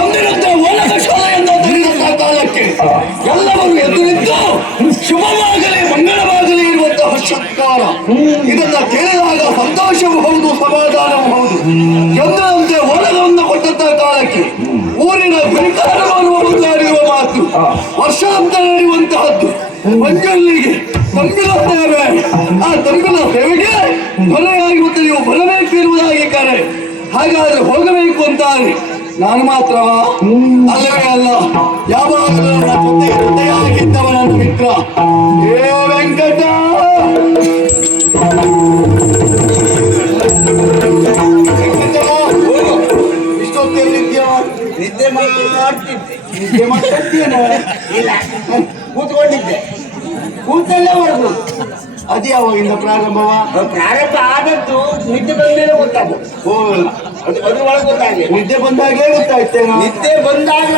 ಎಂದಿನಂತೆ ಒಲಗ ಶಾಲೆಯಿಂದ ತೆರೆದಂತಹ ಕಾಲಕ್ಕೆ ಎಲ್ಲರೂ ಎದ್ದು ನಿಂತು ಶುಭವಾಗಲಿ ಮಂಗಳವಾಗಲಿ ಇರುವಂತಹ ಸತ್ಕಾರ. ಇದನ್ನ ಕೇಳಿದಾಗ ಸಂತೋಷವೂ ಹೌದು, ಸಮಾಧಾನವೂ ಹೌದು. ಎಂದಿನಂತೆ ಒಲಗವನ್ನು ಕೊಟ್ಟಂತಹ ಕಾಲಕ್ಕೆ ಊರಿನ ಗುರಿಕಾರವನ್ನು ಮುಂದಾಡಿರುವ ಮಾತು ವರ್ಷಾಂತರ ನಡೆಯುವಂತಹದ್ದು. ಮಂಜಲ್ಲಿಗೆ ತಂಬಿಲ ಸೇವೆ, ಆ ತಂಬಿಲ ಸೇವೆಗೆ ಕೊನೆಯಾಗಿ ಮತ್ತು ನೀವು ಬರಬೇಕು ಇರುವುದಾಗಿ ಕರೆ. ಹಾಗಾದ್ರೆ ಹೋಗಬೇಕು ಅಂತಾನೆ ನಾನು ಮಾತ್ರ ಅಲ್ಲವೇ ಅಲ್ಲ, ಯಾವಾಗಲೂ ನನ್ನ ಜೊತೆಯಾಗಿದ್ದವ ನನ್ನ ಮಿತ್ರ ಏ ವೆಂಕಟ. ಇಷ್ಟೊತ್ತೆಲ್ಲಿದ್ಯಾ? ನಿದ್ದೆ ಮಾಡ್ತಿದ್ದೆ. ನಿದ್ದೆ ಮಾಡ್ತಿದ್ದೇನೆ. ಇಲ್ಲ, ಕೂತ್ಕೊಂಡಿದ್ದೆ. ಕೂತಲ್ಲೇ ಹೊರಗು. ಅದು ಯಾವಾಗಿಂದ ಪ್ರಾರಂಭವ? ಪ್ರಾರಂಭ ಆದದ್ದು ನಿದ್ದೆ ಬಂದ ಮೇಲೆ ಗೊತ್ತಾಗ್ತದೆ. ಓ, ಅದು ಒಳಗೆ ಗೊತ್ತಾಗಲಿ. ನಿದ್ದೆ ಬಂದಾಗಲೇ ಗೊತ್ತಾಯ್ತೇನೋ. ನಿದ್ದೆ ಬಂದಾಗ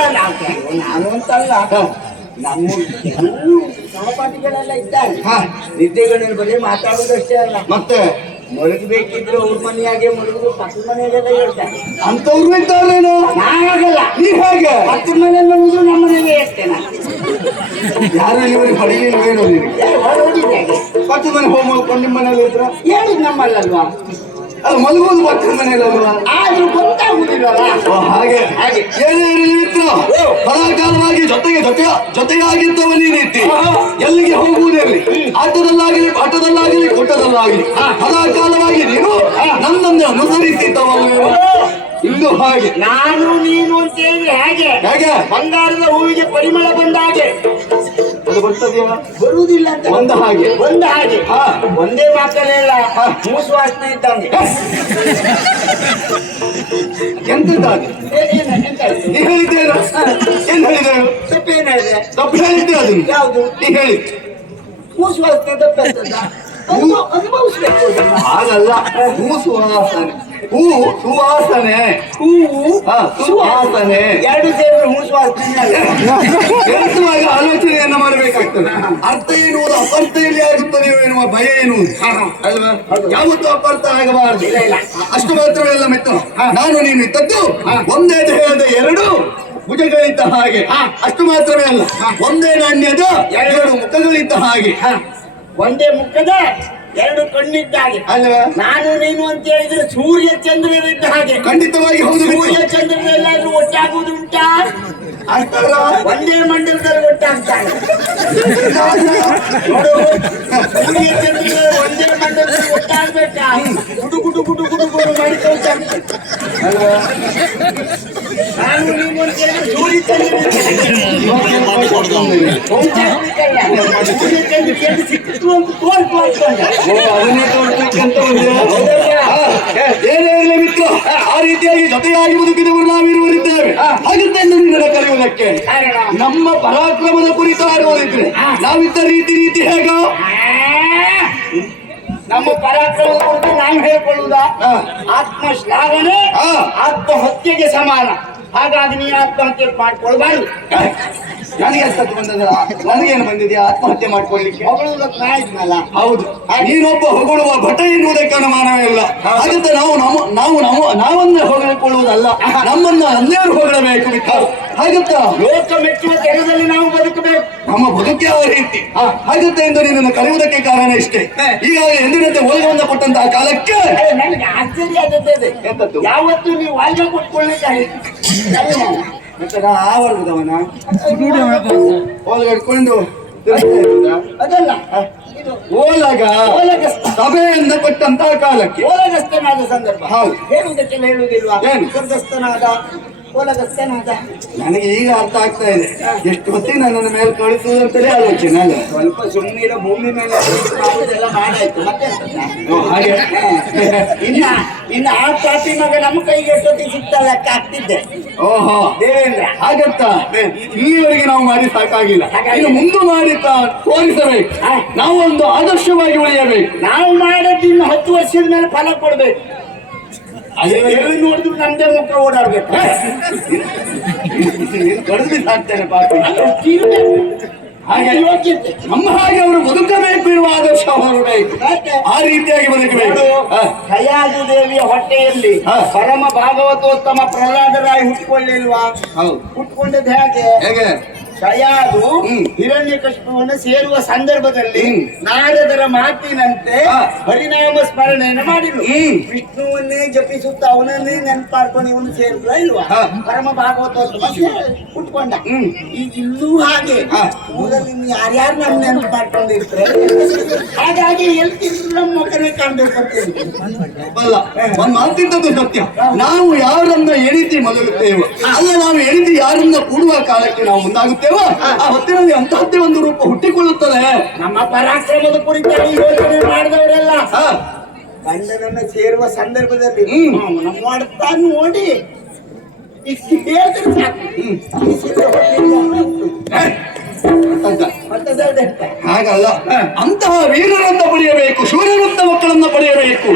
ನಾನು ಅಂತಲ್ಲ, ನಮ್ಮ ಸಹಪಾಠಿಗಳೆಲ್ಲ ಇದ್ದಾರೆ. ನಿದ್ದೆಗಳಲ್ಲಿ ಬರೀ ಮಾತಾಡೋದಷ್ಟೇ ಅಲ್ಲ, ಮತ್ತೆ ಮಲಗಬೇಕಿದ್ರೆ ಅವ್ರ ಮನೆಯಾಗೆ ಮಲಗುದು, ಪಕ್ಕದ ಮನೆಯಾಗೆಲ್ಲ ಹೇಳ್ತಾರೆ. ಅಂತವ್ರು ಇದ್ದಾರೇನೋ? ನಾವಾಗಲ್ಲ. ನೀ ಹೇಗೆ? ಪಕ್ಕದ ಮನೆಯಲ್ಲಿ ಮಲಗುದು, ನಮ್ಮ ಮನೆಗೆ ಹೇಳ್ತೇನೆ. ಯಾರು ಇಲ್ಲಿವರೆಗೆ ಹೊಡಿಲಿಲ್ವೇನೋ ನಿನಗೆ? ಪಕ್ಕದ ಮನೆ ಹೋಗಿ ಮಲ್ಕೊಂಡು ನಿಮ್ಮ ಮನೇಲಿ ಇದ್ರ ಹೇಳಿದ್ ನಮ್ಮಲ್ಲಲ್ವಾ? ಅದು ಮಲಗುವುದು ಪಕ್ಕದ ಮನೆಯಲ್ಲಲ್ವಾ? ಆದ್ರೂ ಗೊತ್ತಾಗುದಿಲ್ಲಲ್ಲ. ಹಾಗೆ ಏನೇ ಇರಲಿ ಮಿತ್ರ, ಸದಾಕಾಲವಾಗಿ ಜೊತೆಯಾಗಿದ್ದವ ನೀನಿತ್ತಿ. ಎಲ್ಲಿಗೆ ಹೋಗುವುದಿರಲಿ, ಆಟದಲ್ಲಾಗಲಿ ಕೂಟದಲ್ಲಾಗಲಿ ಸದಾಕಾಲವಾಗಿ ನೀನು ನನ್ನನ್ನು ಅನುಸರಿಸಿದ್ದವಲ್ವೇನೋ. ಇಂದು ಹಾಗೆ ನಾನು ನೀನು ಅಂತ ಹೇಳಿ ಹೇಗೆ ಹೇಗೆ ಬಂಗಾರದ ಹೂವಿಗೆ ಪರಿಮಳ ಬಂದ ಹಾಗೆ ಅದು ಬರ್ತದೆಯಾ? ಬರುವುದಿಲ್ಲ ಅಂತ ಒಂದ ಹಾಗೆ ಒಂದೇ ಮಾತಲ್ಲ, ಮೂಸು ವಾಸನೆ ಇದ್ದಂಗೆ. ಎಂತದ್ದಾಗಿ ನೀ ಹೇಳಿದ್ದೇನು? ಏನ್ ಹೇಳಿದ್ದೇನು? ತಪ್ಪೇನು ಹೇಳಿದೆ? ತಪ್ಪು ಹೇಳಿದ್ದೆ. ಅದನ್ನು ಯಾವುದು? ನೀ ಹೇಳಿ. ಮೂಸು ವಾಸನೆ ತಪ್ಪಂತದ ಅನುಭವಿಸ್ಬೇಕು. ಹಾಗಲ್ಲ, ಸುವಾಸನೆ. ಹೂ ಸುವಾಸನೆ, ಹೂವು ಸುವಾಸನೆ ಎರಡು ಸೇರಿದ್ರೆ ಮೂಸು ವಾಸನೆ. ಬೆಳೆಸುವಾಗ ಆಲೋಚನೆಯನ್ನ ಮಾಡಬೇಕಾಗ್ತದೆ. ಅರ್ಥ ಎನ್ನುವುದು ಅಪರ್ಥದಲ್ಲಿ ಆಗುತ್ತದೆಯೋ ಎನ್ನುವ ಭಯ ಎನ್ನುವುದು ಅಲ್ವಾ? ಯಾವತ್ತೂ ಅಪರ್ಥ ಆಗಬಾರದು. ಅಷ್ಟು ಮಾತ್ರವಲ್ಲ ಮಿತ್ರ, ನಾನು ನೀನು ಇದ್ದದ್ದು ಒಂದೇ ದೇಹದ ಎರಡು ಭುಜಗಳಿದ್ದ ಹಾಗೆ. ಅಷ್ಟು ಮಾತ್ರವೇ ಅಲ್ಲ, ಒಂದೇ ನಾಣ್ಯದ ಎರಡು ಮುಖಗಳಿದ್ದ ಹಾಗೆ. ಒಂದೇ ಮುಖದ ಎರಡು ಕಣ್ಣಿದ್ದಾಗೆ ಅಲ್ವಾ? ನಾನು ನೀನು ಅಂತ ಹೇಳಿದ್ರೆ ಸೂರ್ಯ ಚಂದ್ರರಿದ್ದ ಹಾಗೆ. ಖಂಡಿತವಾಗಿ ಹೌದು. ಸೂರ್ಯ ಚಂದ್ರರೆಲ್ಲಾದ್ರೂ ಒಟ್ಟಾಗುವುದು ಉಂಟಾ? ಅಷ್ಟಲ್ಲ, ಒಂದೇ ಮಂಡಲದಲ್ಲಿ ಒಟ್ಟಾಗ್ತಾರೆ. ನೋಡು, ಸೂರ್ಯ ಚಂದ್ರ ಒಂದೇ ಮಂಡಲದಲ್ಲಿ ಒಟ್ಟಾಗ್ಬೇಕಾ? ಗುಡು ಗುಡು ಗುಡು ಗುಡು ಗುಡು ಮಾಡಿಕೊಳ್ತಾರೆ. ನಾನು ನೀವು ಅಂತ ಹೇಳಿದ್ರೆ ಸೂರ್ಯ ಚಂದ್ರ ಸೂರ್ಯ ಚಂದ್ರ ಸಿಕ್ಕಿತು ಅಂತ ತೋರ್ಕೊಂಡೆ. ಅದನ್ನೇ ತೋರಿಸಬೇಕಂತ ಏನೇ ಇರಲಿ ಮಿತ್ರ, ಆ ರೀತಿಯಾಗಿ ಜೊತೆಯಾಗಿ ಬದುಕಿದವರು ನಾವಿರುವರಿದ್ದೇವೆ. ಹಾಗಂತ ನಿನ್ನ ಕರೆಯುವುದಕ್ಕೆ ನಮ್ಮ ಪರಾಕ್ರಮದ ಕುರಿತು ಆಡುವುದಿದ್ರೆ ನಾವಿದ್ದ ರೀತಿ ಹೇಗ? ನಮ್ಮ ಪರಾಕ್ರಮದ ಕುರಿತು ನಾವು ಹೇಳ್ಕೊಳ್ಳುವುದ? ಆತ್ಮಶ್ಲಾಘನೆ ಆತ್ಮಹತ್ಯೆಗೆ ಸಮಾನ. ಹಾಗಾಗಿ ನೀವು ಆತ್ಮಹತ್ಯೆ ಮಾಡ್ಕೊಳ್ಬಾರ್ದು. ನನಗೆ ಅಷ್ಟೊತ್ತು ಬಂದದ, ನನಗೇನು ಬಂದಿದೆಯಾ ಆತ್ಮಹತ್ಯೆ ಮಾಡ್ಕೊಳ್ಳಿಕ್ಕೆ? ಹೊಗಳುವುದಕ್ಕೆ ನಾ ಇದ್ನಲ್ಲ. ಹೌದು, ನೀನೊಬ್ಬ ಹೊಗಳುವ ಭಟ ಎನ್ನುವುದಕ್ಕೆ ಅನುಮಾನವೇ ಇಲ್ಲ. ಹಾಗಂತ ನಾವನ್ನ ಹೊಗಳಿಕೊಳ್ಳುವುದಲ್ಲ, ನಮ್ಮನ್ನ ಅನ್ಯರು ಹೊಗಳಬೇಕು ಮಿತ್ರ. ಹಾಗಂತ ಲೋಕ ಮೆಚ್ಚುವ ತೆರದಲ್ಲಿ ನಾವು ಬದುಕಬೇಕು. ನಮ್ಮ ಬದುಕೇ ಆ ರೀತಿ. ಹಾಗಂತ ಎಂದು ನಿನ್ನನ್ನು ಕರೆಯುವುದಕ್ಕೆ ಕಾರಣ ಇಷ್ಟೇ. ಈಗಾಗಲೇ ಎಂದಿನಂತೆ ಒಲಗವನ್ನು ಕೊಟ್ಟಂತಹ ಕಾಲಕ್ಕೆ ನನಗೆ ಆಶ್ಚರ್ಯ ಆದದ್ದು ಎಂತದ್ದು, ಯಾವತ್ತು ನೀವು ವಾಲ್ಯ ಕೊಟ್ಕೊಳ್ಳಿಕ್ಕೆ ಆ ವರ್ಗದವನ ಒಳಗಡ್ಕೊಂಡು ಅದಲ್ಲ, ಓಲಗ ಸಭೆಯಿಂದ ಕೊಟ್ಟಂತಹ ಕಾಲಕ್ಕೆ ಓಲಗಸ್ತನಾದ ಸಂದರ್ಭ. ಹೌದು, ಹೇಳುವುದಕ್ಕೆಲ್ಲ ಹೇಳುವುದಿಲ್ವಾ? ಏನು ಸ್ವರ್ಗಸ್ಥನಾದ ಓಲಗಸ್ತನಾದ. ನನಗೆ ಈಗ ಅರ್ಥ ಆಗ್ತಾ ಇದೆ. ಎಷ್ಟು ಹೊತ್ತಿಗೆ ನನ್ನನ್ನು ಮೇಲೆ ಕಳಿಸುವುದಂತಲೇ ಆಲೋಚನೆ ಅಲ್ಲ. ಸ್ವಲ್ಪ ಸುಮ್ಮನೆ ಭೂಮಿ ಮೇಲೆ ಮಾಡುವುದೆಲ್ಲ ಮಾಡಾಯ್ತು. ಮತ್ತೆ ಹಾಗೆ ಇನ್ನು ಆ ಪಾಪಿ ಮಗ ನಮ್ಮ ಕೈಗೆ ಎಷ್ಟೊತ್ತಿಗೆ ಸಿಗ್ತಲ್ಲ ಆಗ್ತಿದ್ದೆ. ಓಹೋ ದೇವೇಂದ್ರ, ಹಾಗಂತ ಇಲ್ಲಿವರೆಗೆ ನಾವು ಮಾಡಿ ಸಾಕಾಗಿಲ್ಲ. ಇನ್ನು ಮುಂದೆ ಮಾಡಿ ತೋರಿಸಬೇಕು. ನಾವು ಒಂದು ಆದರ್ಶವಾಗಿ ಉಳಿಯಬೇಕು. ನಾವು ಮಾಡೋದು ಇನ್ನು 10 ವರ್ಷದ ಮೇಲೆ ಫಲ ಕೊಡ್ಬೇಕು. ಎಲ್ಲಿ ನೋಡಿದ್ರು ನಮ್ದೇ ಮುಖ ಓಡಾಡ್ಬೇಕು. ಕಡಿಮೆ ಸಾಕ್ತೇನೆ ಪಾಪ. ಹಾಗೆ ಯೋಗ್ಯತೆ ನಮ್ಮ ಹಾಗೆ ಅವರು ಬದುಕಬೇಕು ಇರುವ ಆದರ್ಶ ಹೊರಬೇಕು. ಆ ರೀತಿಯಾಗಿ ಬದುಕಬೇಕು. ದಯಾದು ದೇವಿಯ ಹೊಟ್ಟೆಯಲ್ಲಿ ಪರಮ ಭಾಗವತೋತ್ತಮ ಪ್ರಹ್ಲಾದರಾಯ ಹುಟ್ಟುಕೊಳ್ಳಿಲ್ವಾ? ಹೌದು, ಹುಟ್ಟುಕೊಂಡದ್ದು ಹೇಗೆ? ಹೇಗೆ? ದಯಾದು ಹಿರಣ್ಯಕಶಿಪುವನ್ನು ಸೇರುವ ಸಂದರ್ಭದಲ್ಲಿ ನಾರದರ ಮಾತಿನಂತೆ ಹರಿನಾಮ ಸ್ಮರಣೆಯನ್ನು ಮಾಡಿದ್ರು. ವಿಷ್ಣುವನ್ನೇ ಜಪಿಸುತ್ತ ಅವನನ್ನೇ ನೆನಪಾಡ್ಕೊಂಡು ಇವನು ಸೇರಿದ್ರ ಇಲ್ವಾ? ಪರಮ ಭಾಗವತೋತ್ತಮ ಹುಟ್ಕೊಂಡ. ಈಗ ಇಲ್ಲೂ ಹಾಗೆ ಊರಲ್ಲಿ ಇನ್ನು ಯಾರ್ಯಾರು ನಮ್ ನೆನಪು ಮಾಡ್ಕೊಂಡಿರ್ತಾರೆ. ಹಾಗಾಗಿ ಎಲ್ತಿದ್ರು ನಮ್ಮ ಮಗನೇ ಕಾಣ್ಬೇಕು ಅಂತ ಅಲ್ಲ, ಒಂದ್ ಮಾತಿದ್ದದ್ದು ಸತ್ಯ. ನಾವು ಯಾರನ್ನ ಎಣಿತಿ ಮಲಗುತ್ತೇವೆ, ಅಲ್ಲ ನಾವು ಎಣಿತಿ ಯಾರನ್ನ ಕೂಡುವ ಕಾಲಕ್ಕೆ ನಾವು ಮುಂದಾಗುತ್ತೇವೆ. ಆ ಹೊತ್ತಿನಲ್ಲಿ ಅಂತಹದ್ದೇ ಒಂದು ರೂಪ ಹುಟ್ಟಿಕೊಳ್ಳುತ್ತದೆ. ನಮ್ಮ ಪರಾಕ್ರಮದ ಕುರಿತಾಗಿ ಯೋಚನೆ ಮಾಡಿದವರೆಲ್ಲ ಗಂಡನನ್ನ ಸೇರುವ ಸಂದರ್ಭದಲ್ಲಿ ನಮ್ಮ ಮಾಡ್ತಾ ನೋಡಿ ಇಷ್ಟು ಹೇಳಿದ್ರೆ ಹಾಗಲ್ಲ, ಅಂತಹ ವೀರರನ್ನ ಪಡೆಯಬೇಕು, ಶೂರರಂತ ಮಕ್ಕಳನ್ನ ಪಡೆಯಬೇಕು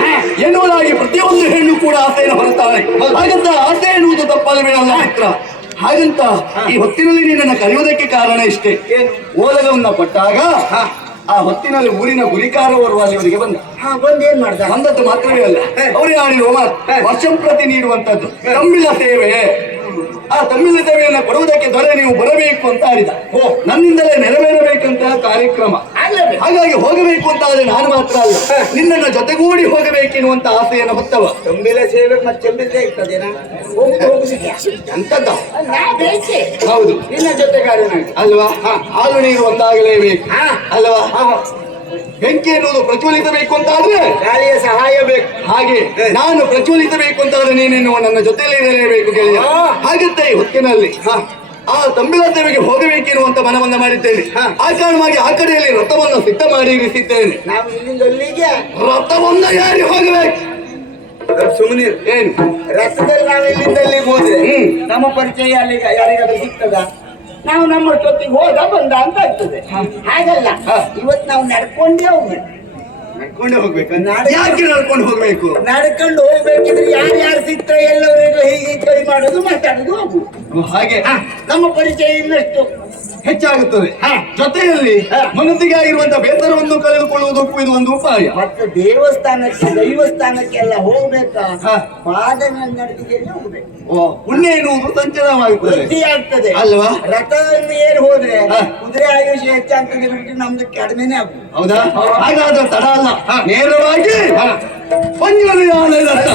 ಎನ್ನುವುದಾಗಿ ಪ್ರತಿಯೊಂದು ಹೆಣ್ಣು ಕೂಡ ಆಸೆಯನ್ನು ಹೊರತಾಳೆ. ಹಾಗಂತ ಆಸೆ ಎನ್ನುವುದು ತಪ್ಪಲ್ಲವೇ ಅಲ್ಲ ಮಿತ್ರ? ಹಾಗಂತ ಈ ಹೊತ್ತಿನಲ್ಲಿ ನೀನನ್ನು ಕರೆಯುವುದಕ್ಕೆ ಕಾರಣ ಇಷ್ಟೇ. ಓಲಗವನ್ನ ಕೊಟ್ಟಾಗ ಆ ಹೊತ್ತಿನಲ್ಲಿ ಊರಿನ ಗುರಿಕಾರವರು ಅಲ್ಲಿವರಿಗೆ ಬಂದ. ಬಂದೇನ್ ಮಾಡ್ದ? ಬಂದದ್ದು ಮಾತ್ರವೇ ಅಲ್ಲ, ಅವರೇ ಆಡಿರುವ ವರ್ಷಂ ಪ್ರತಿ ನೀಡುವಂತದ್ದು ತಮ್ಮಿಲ ಸೇವೆ. ಆ ತಮ್ಮಿಲ ಸೇವೆಯನ್ನು ಕೊಡುವುದಕ್ಕೆ ದೊರೆ ನೀವು ಬರಬೇಕು ಅಂತ ಆಡಿದ. ನನ್ನಿಂದಲೇ ನೆರವೇರಬೇಕಂತ ಕಾರ್ಯಕ್ರಮ. ಹಾಗಾಗಿ ಹೋಗಬೇಕು ಅಂತ ಆದ್ರೆ ನಾನು ಮಾತ್ರ ಅಲ್ಲ, ನಿನ್ನನ್ನು ಜೊತೆಗೂಡಿ ಹೋಗಬೇಕೆನ್ನುವಂತ ಆಸೆಯನ್ನು ಹೊತ್ತವ. ತಂಬಿಲ ಸೇವೆ ಮತ್ತೆ ಚೆಂಬಿಲ್ದೇ ಇರ್ತದೇನಾ? ಅಂತದ್ದ ಹೌದು, ನಿನ್ನ ಜೊತೆಗಾರನಾಗಿ ಅಲ್ವಾ? ಹಾಲು ನೀರು ಒಂದಾಗಲೇಬೇಕು ಅಲ್ವಾ? ಬೆಂಕಿ ಎನ್ನುವುದು ಪ್ರಜ್ವಲಿಸಬೇಕು ಅಂತ ಆದ್ರೆ ಗಾಳಿಯ ಸಹಾಯ ಬೇಕು. ಹಾಗೆ ನಾನು ಪ್ರಜ್ವಲಿಸಬೇಕು ಅಂತ ಆದ್ರೆ ನೀನೇನು ನನ್ನ ಜೊತೆಯಲ್ಲಿ ಇರಲೇಬೇಕು ಗೆಳೆಯ. ಹಾಗಂತ ಈ ಹೊತ್ತಿನಲ್ಲಿ ಆ ತಂಬಿಲ ಸೇವೆಗೆ ಹೋಗಬೇಕಿರುವಂತ ಮನವನ್ನ ಮಾಡಿದ್ದೇನೆ. ಆ ಕಾರಣವಾಗಿ ಆ ಕಡೆಯಲ್ಲಿ ರಥವನ್ನು ಸಿದ್ಧ ಮಾಡಿ ಇರಿಸಿದ್ದೇನೆ. ನಾವು ಇಲ್ಲಿಂದ ಅಲ್ಲಿಗೆ ರಥವನ್ನ ಯಾರಿಗೆ ಹೋಗಬೇಕು? ಸುಮ್ಮನೆ ಏನು ರಥದಲ್ಲಿ ನಾವು ಇಲ್ಲಿಂದ ಅಲ್ಲಿಗೆ ಹೋದ್ರೆ ನಮ್ಮ ಪರಿಚಯ ಅಲ್ಲಿಗೆ ಯಾರಿಗಾದ್ರೂ ಸಿಗ್ತದ? ನಾವು ನಮ್ಮ ಜೊತೆಗೆ ಹೋದ ಬಂದ ಅಂತ ಆಗ್ತದೆ. ಹಾಗಲ್ಲ, ಇವತ್ತು ನಾವು ನಡ್ಕೊಂಡೇ ಹೋಗ್ಬೇಕು. ನಡ್ಕೊಂಡೇ ಹೋಗ್ಬೇಕು. ಯಾಕೆ ನಡ್ಕೊಂಡು ಹೋಗ್ಬೇಕು? ನಡ್ಕೊಂಡು ಹೋಗ್ಬೇಕಿದ್ರೆ ಯಾರ್ಯಾರು ಸಿಗ್ತಾರೆ ಎಲ್ಲರಿಗೂ ಹೀಗೆ ಕೈ ಮಾಡೋದು ಮಾತಾಡೋದು ಹೋಗುದು. ಹಾಗೆ ನಮ್ಮ ಪರಿಚಯ ಇನ್ನಷ್ಟು ಹೆಚ್ಚಾಗುತ್ತದೆ. ಜೊತೆಯಲ್ಲಿ ಮನಸ್ಸಿಗೆ ಆಗಿರುವಂತ ಬೇಸರವನ್ನು ಕಳೆದುಕೊಳ್ಳುವುದಕ್ಕೂ ಇದು ಒಂದು ಉಪಾಯ. ಮತ್ತೆ ದೇವಸ್ಥಾನಕ್ಕೆ ದೈವಸ್ಥಾನಕ್ಕೆಲ್ಲ ಹೋಗ್ಬೇಕಾ? ಪಾದನ ನಡಿಗೆಯಲ್ಲಿ ಹೋಗ್ಬೇಕು. ಪುಣ್ಯ ಎನ್ನುವುದು ಸಂಚಲನವಾಗುತ್ತದೆ, ವೃದ್ಧಿ ಆಗ್ತದೆ ಅಲ್ವಾ? ರಥವನ್ನು ಏರ್ ಹೋದ್ರೆ ಕುದುರೆ ಆಯುಷ್ಯ ಹೆಚ್ಚಾಗ್ತದೆ ಬಿಟ್ಟು ನಮ್ದು ಕಡಿಮೆನೆ ಆಗುದು. ಹೌದಾ? ಹಾಗಾದ್ರೆ ತಡ ಅಲ್ಲ, ನೇರವಾಗಿ ಪಂಜುವಿನ ರಥ